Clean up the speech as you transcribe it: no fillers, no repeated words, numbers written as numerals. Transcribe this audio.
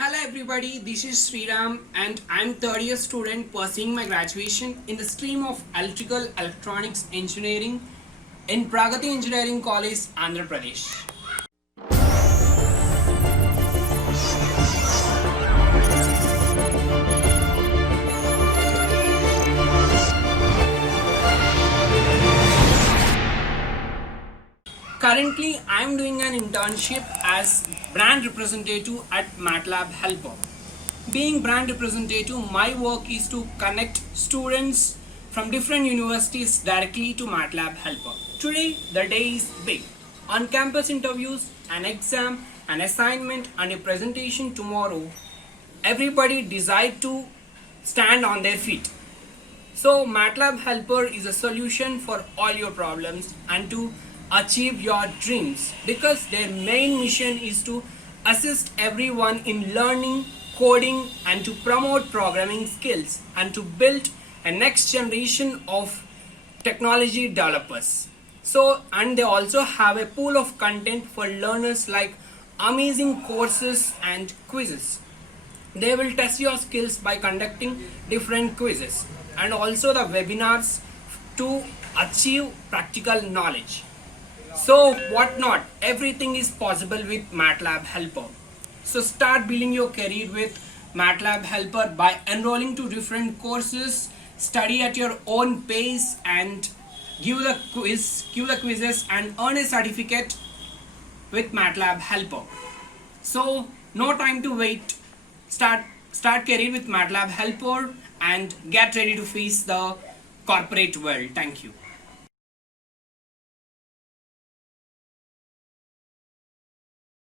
Hello everybody, this is Sriram and I'm third year student pursuing my graduation in the stream of Electrical Electronics Engineering in Pragati Engineering College, Andhra Pradesh. Currently, I am doing an internship as brand representative at MATLAB Helper. Being brand representative, my work is to connect students from different universities directly to MATLAB Helper. Today, the day is big. On campus interviews, an exam, an assignment, and a presentation tomorrow, everybody decide to stand on their feet. So MATLAB Helper is a solution for all your problems and to achieve your dreams, because their main mission is to assist everyone in learning coding and to promote programming skills and to build a next generation of technology developers. So, and they also have a pool of content for learners like amazing courses and quizzes. They will test your skills by conducting different quizzes and also the webinars to achieve practical knowledge. So what not, everything is possible with MATLAB Helper. So start building your career with MATLAB Helper by enrolling to different courses, study at your own pace and give the quizzes and earn a certificate with MATLAB Helper. So no time to wait. Start career with MATLAB Helper and get ready to face the corporate world. Thank you.